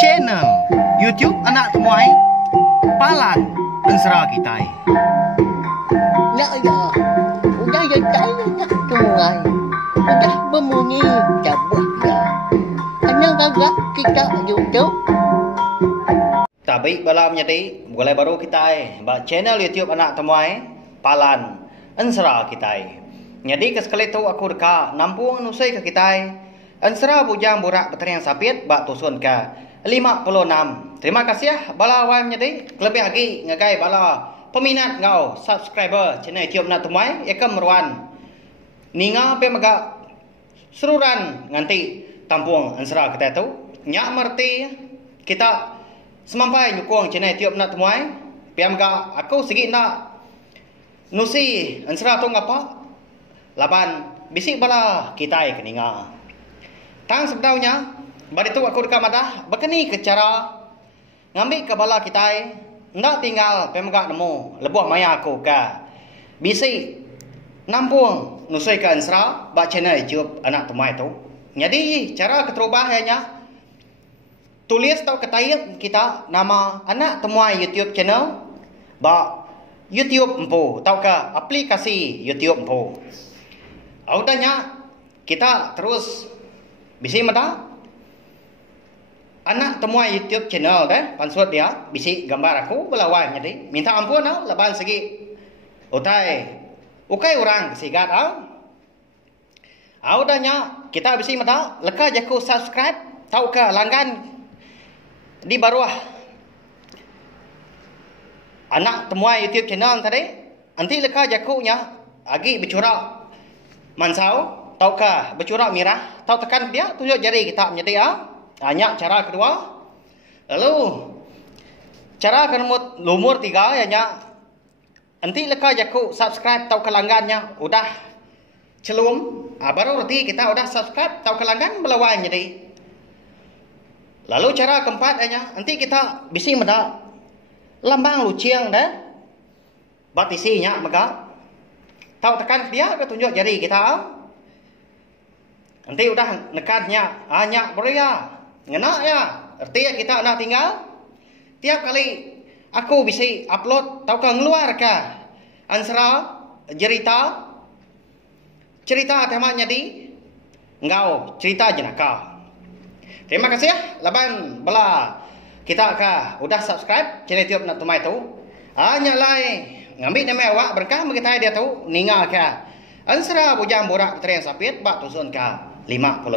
channel YouTube anak temuai Palan Ensera Kitai. Nak ya, udah ya saya nak tungai, udah berbunyi cabut ya. Kenang agak kita YouTube. Tapi bala menjadi mulai baru kita channel YouTube anak temuai Palan Ensera Kitai. Jadi kesekali tu aku dekat nampung nusai ke kita Ensera bujang burak berteriang sapit bak tusun ke 56. Terima kasih ya bala awai menjadi lebih lagi ngagai bala peminat ngau subscriber channel YouTube nak temuai ekam meruan ninga pe maga seruran nganti tampung Ensera kita tu nyak merti kita semampai nyukung channel YouTube nak temuai pe maga aku segi nak nusi Ensera tu ngapa laban bisik bala kita keninga tang sebetulnya bari tu aku dekat madah berkeni ke cara ngambil ke bala kita ndak tinggal pemegak nemu lebuh maya aku ke bisik nampung nusai ke Ensera bak channel YouTube anak temai tu. Jadi cara keterubahnya tulis tau ketayap kita nama anak temuai YouTube channel bak YouTube empu tau ke aplikasi YouTube empu. Audanya kita terus bisi mata anak temuai YouTube channel deh pansut dia bisi gambar aku belawai jadi minta ampun au laban segi ukai orang sigat audanya kita bisi mata leka jaku subscribe tau ke langgan di bawah anak temuai YouTube channel tadi nanti leka jakunya agi bercorak mansau tau ke bercorak merah tau tekan dia tunjuk jari kita menjadi hanya cara kedua lalu cara nomor 3 ya nanti leka jaku subscribe tau ke langgannya udah celum baru nanti kita udah subscribe tau ke langgan belawai jadi lalu cara keempat ya nanti kita bisi meda lambang luciang dah batisinya maka tau tekan dia ke tunjuk jari kita nanti udah nekannya hanya beria ngena ya artinya kita nak tinggal tiap kali aku bisa upload tau ke ngeluar ke Ensera cerita temanya di engkau cerita jenaka. Terima kasih ya laban bela kita ke udah subscribe channel YouTube nak tumai tu hanya lain ngambil nama awak berkah kita dia tu ninga ke Ensera bujang borak berteriang sapit bak tusun ke 56.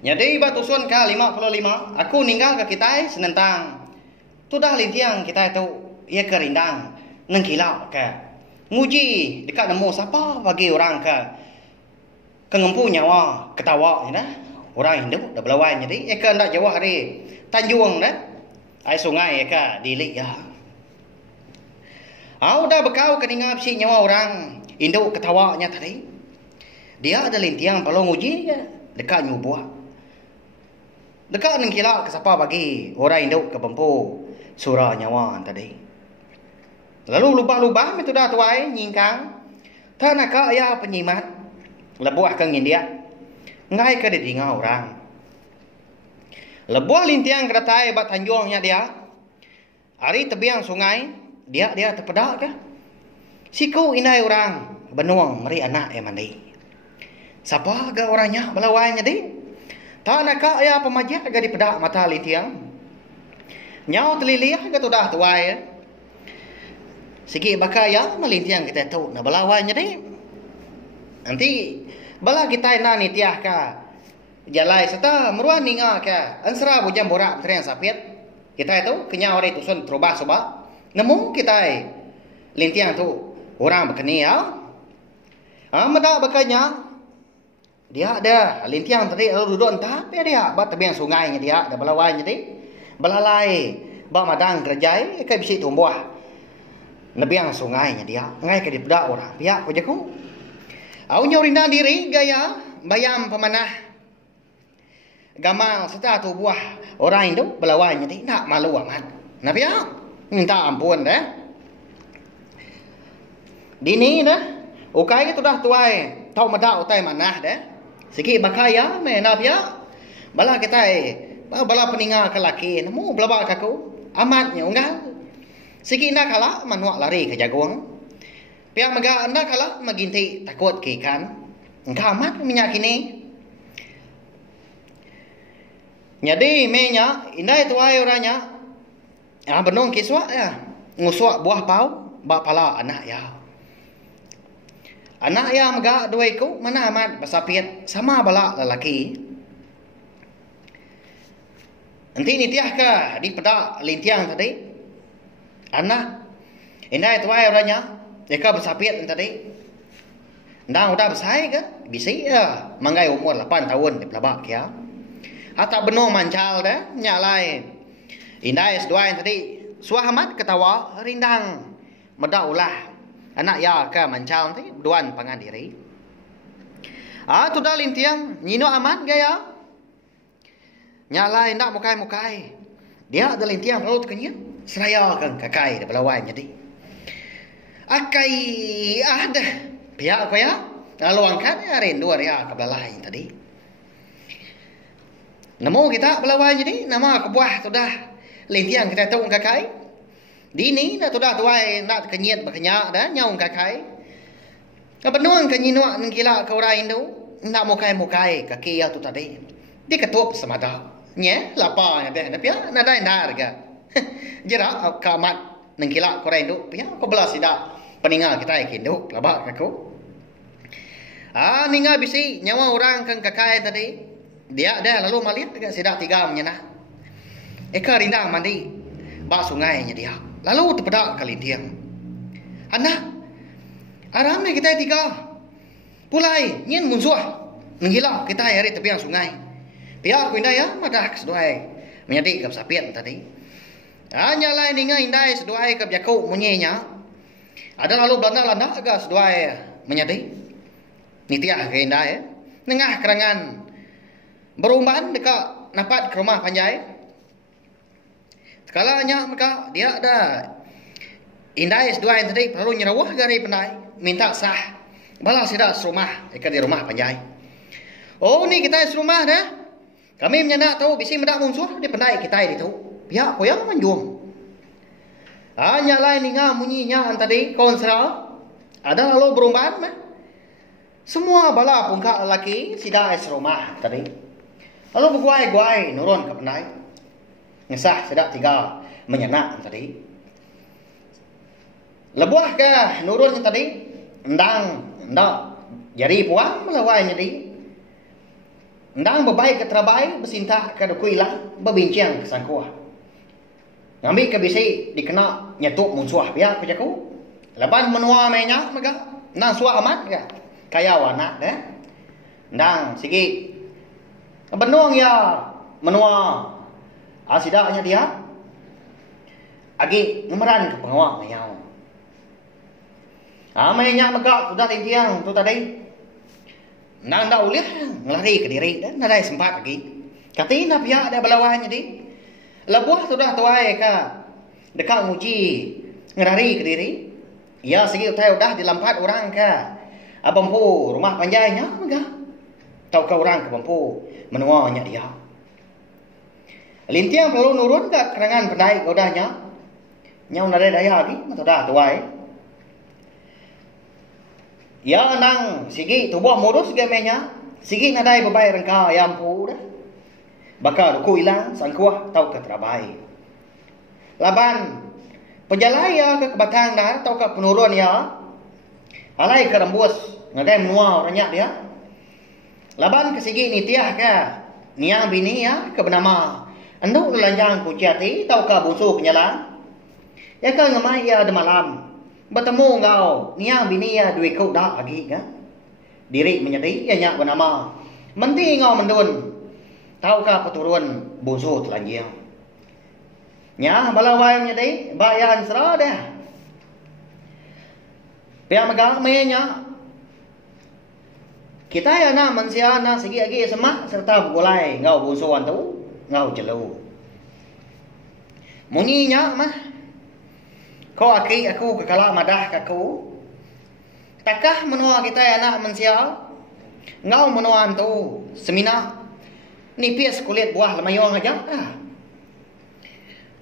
Jadi bak tusun ke 55 aku ninggal ke kita senentang tu dah lintiang kita itu ia kerindang nengkilau ke nguji dekat nemu siapa bagi orang ke kengempu nyawa ketawa ya orang Hindu dah belawai jadi ia ndak jauh hari Tanjung ai sungai ke dilik ya dah bekau keninga bisi nyawa orang Hindu ketawanya tadi dia ada lintiang kalau nguji dekat nyubuah dekat nengkila ke siapa bagi orang Hindu ke bempu surah nyawa tadi. Lalu lubah-lubah itu dah tuai nyingkang. Tak nak ya penyimat lebuah ke India. Ngai ke didinga orang. Lebuah lintiang keratai bat Tanjungnya dia. Hari tebiang sungai dia terpedak ke. Siku inai orang benuang meri anak yang mandi. Siapa ke orangnya belawainya di? Tak nak ya pemajak ke dipedak mata lintiang. Nyau teliliah ke tu dah tuai. Sikit bakaya melintiang kita tu nak belawainya di. Nanti bala kita nak nitiah ke jalai serta meruan ninga ke Ensera bujang borak berteriang sapit. Kita itu kenyau hari tusun terubah sebab nemu kita lintiang tu orang berkeni ya. Medak bakanya dia ada lintiang tadi lalu duduk entah apa dia bat tebiang sungainya dia ada belawainya di belalai bak madang kerjai ke bisi tumbuh nebiang sungainya dia ngai ke dipedak orang pihak ko jaku au nyorinda diri gaya bayam pemanah gamal serta tu buah orang itu belawainya di nak malu amat nah pihak minta ampun dah dini dah ukai itu dah tuai tau madak utai manah dah sikit bakaya menap ya Bala kita bala peninga ke laki nemu belaba kaku amatnya unggal. Sigi nak kala manuak lari ke jagung. Pihak maga anda kala maginti takut ke ikan. Engkau amat minyak ini. Jadi menya indai tuai orangnya. Benong kiswa ya. Nguswa buah pau ba pala anak ya. Anak ya maga dua iku mana amat basapiat sama bala lelaki. Nanti ni tiah ke di pedak lintiang tadi. Anak indai tuai orangnya jika bersapiat tadi. Ndang udah besai ke? Bisi ya. Manggai umur 8 tahun di pelabak ya. Hatta benong mancal dah nyalai. Indai S2 tadi suahamat ketawa rindang medak ulah. Anak ya ke mancal tadi duan pangan diri. Tu dah lintiang nyino amat gaya. Nyalai ndak mukai-mukai. Dia ada lintiang lalu kenyat. Seraya kan kakai di belawan jadi. Akai ada pihak aku ya. Lalu angkat ya rindu ya ke belai tadi. Namo kita belawan jadi nama kebuah sudah lintiang kita tahu kakai. Dini dah sudah tuai nak kenyat berkenyak dah nyau kakai. Kebenuan kenyinua nengkila ke orang Indo nak mukai-mukai kaki ya tu tadi. Dia ketup semada. Nye lapar ada pihak nada harga. Jerak kamat nengkila ke orang Indo pihak ko belas tidak peningal kita ikindo labak aku. Ninga bisi nyawa orang kan kakai tadi. Dia dah lalu malit dengan sidak tiga menyenah. Eka rindang mandi bak sungainya dia. Lalu terpedak ke lintiang. Anak aramnya kita tiga. Pulai nyen munsuah. Menggila kita hari tepian sungai. Pihak aku indah ya madah keseduai. Menjadi ke sapian tadi. Hanya lain ninga indai seduai ke biaku munyenya. Ada lalu belanda-landa agak seduai menyadi. Nitiah ke indah ya. Nengah kerangan. Berumban dekat napat ke rumah panjai. Sekalanya mereka dia ada indai sedua yang tadi perlu nyerawah dari pandai minta sah bala sidak serumah dekat di rumah panjai. Oh ni kita serumah dah. Kami menyenak tahu bisi mendak musuh di pandai kita itu. Pihak koyang menjuang. Hanya lain ninga munyinya tadi konsra ada lalu berumban mah. Semua bala pungka lelaki sidak serumah tadi. Lalu berguai-guai nurun ke pandai. Ngesah sedak tiga menyenak tadi. Lebuah ke nurun tadi. Endang jari puang melawai jadi. Endang berbaik ke terabai bersinta ke dukui lah berbincang ke sangkuah. Ngambil ke bisi dikena nyetuk musuh pihak kejaku. Lepas menua mainnya maka nang suah amat ke. Kaya wanak dah. Endang sikit. Benuang ya menua. Sidaknya dia agi ngemeran ke pengawak mayau. Mayanya megak sudah tintiang tu tadi. Nang dah uliah ngelari ke diri dan ada sempat lagi. Katina pihak ada belawannya di. Lebuah sudah tuai ke dekat nguji ngelari ke diri. Ya segi utai udah dilampat orang ke abampu rumah panjainya megak. Tahu ke orang ke bampu menuanya dia. Lintiang perlu nurun ke kerangan pendai godanya. Nyau nare daya lagi, atau dah tuai. Ya nang sigi tubuh murus gemenya. Sigi nadai bebai rengka yang pu dah. Bakal ruku ilang sangkuah tau ke terabai. Laban penjalai ya ke kebatang dah tau ke penurun ya. Alai ke rembus ngadai menua orangnya dia. Laban ke sigi nitiah ke niang bini ya ke bernama Anduk lanjang kuciati tau ka busu kenyala. Ya ka ngamai ya de malam. Bertemu ngau niang bini ya duit kau dak lagi kan. Diri menyedi ya nyak bernama. Menti ngau mendun. Tau ka peturun busu telanjang. Nya balawai menyedi bayan sera dah. Pihak megang menya. Kita ya na manusia na segi agi semak serta begulai ngau busuan tu. Ngau jelu. Munyinya mah. Kau aki aku kekala madah kaku. Takah menua kita anak manusia. Ngau menuan tu semina. nipis kulit buah lemayong aja.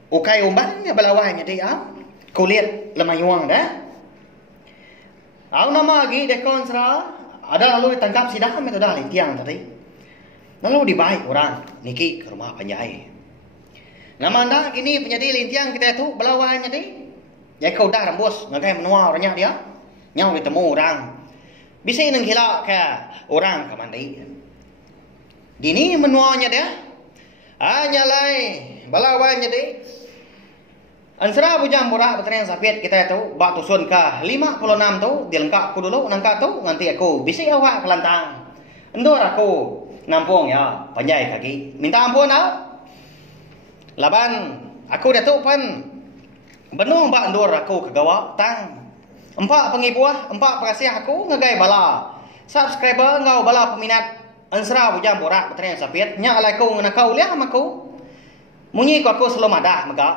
Ukai umban ya balawanya dia. Kulit lemayong dah. Au nama lagi dekon sera. Ada lalu ditangkap sidang itu dah tiang tadi. Lalu dibaik orang niki ke rumah penjahit. Nama anda kini penjadi lintiang kita itu belawanya tadi. Ya kau dah rembus ngagai menua orangnya dia. Nyau ditemu orang. Bisa nang hilak ke orang kamandi. Dini menuanya dia. Nyalai belawanya tadi. Ansara bujang borak beteren sapit kita itu bak tusun ke 56 tu dilengkap aku dulu nangka tu nanti aku bisa awak kelantang. Endor aku nampung ya panjai kaki. Minta ampun tau. Laban aku datuk pan benuh mbak endor aku ke gawak tang. Empat pengibuah, empat pengasih aku ngagai bala. Subscriber ngau bala peminat Ansara bujang borak beteren sapit nya alai ku ngenakau liah aku. Munyi ku aku selalu madah megak.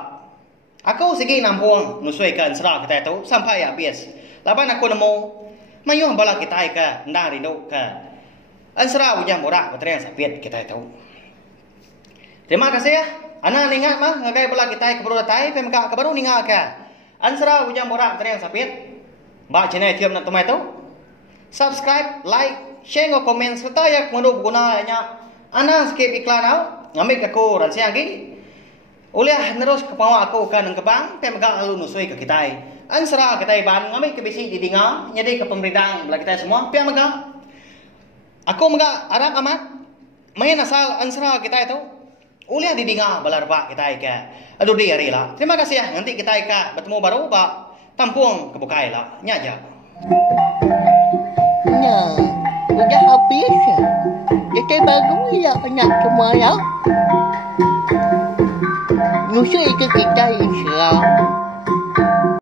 Aku segi nampung nusuikan Ansara kita itu sampai habis. Laban aku nemu mayuh bala kita ke ndang rindu ke Ansara bujang borak beteren sapit kita itu. Terima kasih ya. Ana ningat mah ngagai bala kita ke bro tai pe maka baru ningat ke Ansara bujang borak beteren sapit. Ba channel tiap nak tumai tu. Subscribe, like, share ngo komen serta ya mendu gunanya. Ana skip iklan au ngambil aku ransiang gi. Uliah terus ke pawa aku kan kebang pe maka alu nusui ke kita. Ansara kita ban ngambil ke bisi di dinga jadi ke pemerintah bala kita semua pe maka aku maka arab amat main asal Ansara kita itu uliah di dinga bala reba kita ke aduh di hari lah. Terima kasih ya nanti kita ke bertemu baru ba tampung kebukai lah nya aja. Nah, udah habis ya. Kita baru ya anak semua ya. Nusui ke kita insya